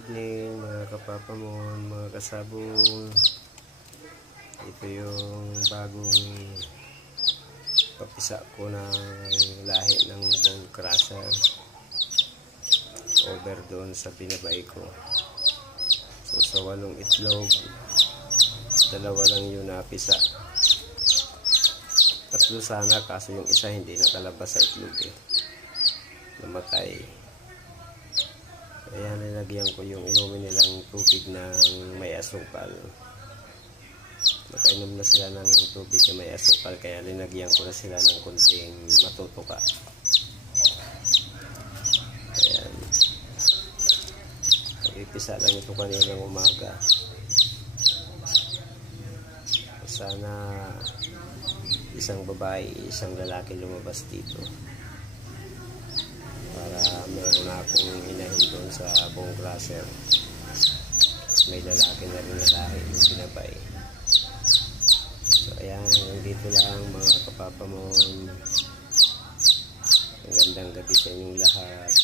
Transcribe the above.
evening mga kapapamon, mga kasabong. Ito yung bagong papisa ko ng lahi ng bone crusher over doon sa binabay ko. So sa 8 itlog, 2 lang yung napisa. 3 sana, kaso yung isa hindi nakalabas sa itlog namatay. Kaya nilagyan ko yung inumin nilang tubig ng may asukal. Nakainom na sila ng tubig na may asukal, kaya linagyan ko na sila ng kunting matutuka. Ayan. Nagpipisa lang ito kaninang umaga. Sana isang babae, isang lalaki lumabas dito. Para meron na akong inahin doon sa bone crusher. May lalaki na rin na lahi yung binabay. So ayan, dito lang mga kapapamon. Ang gandang gabi sa inyong lahat.